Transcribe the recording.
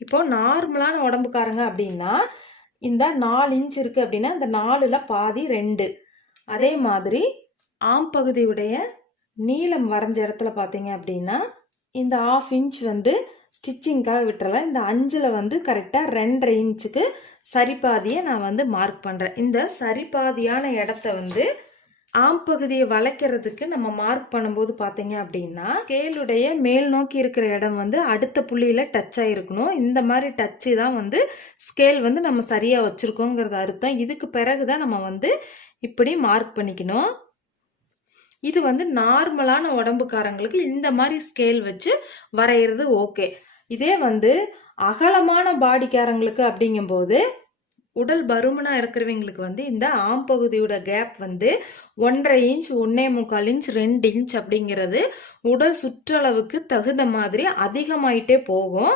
இப்போ நார்மலான உடம்புக்காரங்க அப்படின்னா இந்த 4 இன்ச் இருக்குது அப்படின்னா இந்த 4ல் பாதி 2. அதே மாதிரி ஆம் பகுதியுடைய நீளம் வரைஞ்ச இடத்துல பார்த்தீங்க அப்படின்னா இந்த 1/2 இன்ச் வந்து ஸ்டிச்சிங்காக விட்டுறலாம். இந்த 5ல் வந்து கரெக்டாக 2.5 இன்ச்சுக்கு சரிபாதியை நான் வந்து மார்க் பண்ணுறேன். இந்த சரிபாதியான இடத்த வந்து ஆம் பகுதியை வளைக்கிறதுக்கு நம்ம மார்க் பண்ணும்போது பார்த்தீங்க அப்படின்னா ஸ்கேலுடைய மேல் நோக்கி இருக்கிற இடம் வந்து அடுத்த புள்ளியில் டச் ஆகிருக்கணும். இந்த மாதிரி டச்சு தான் வந்து ஸ்கேல் வந்து நம்ம சரியாக வச்சுருக்கோங்கிறது அர்த்தம். இதுக்கு பிறகு தான் நம்ம வந்து இப்படி மார்க் பண்ணிக்கணும். இது வந்து நார்மலான உடம்புக்காரங்களுக்கு இந்த மாதிரி ஸ்கேல் வச்சு வரைகிறது ஓகே. இதே வந்து அகலமான பாடிக்காரங்களுக்கு அப்படிங்கும்போது உடல் பருமனா இருக்கிறவங்களுக்கு வந்து இந்த ஆம் பகுதியோட கேப் வந்து 1.5 இன்ச் 1.25 இன்ச் 2 இன்ச் அப்படிங்கிறது உடல் சுற்றளவுக்கு தகுந்த மாதிரி அதிகமாயிட்டே போகும்.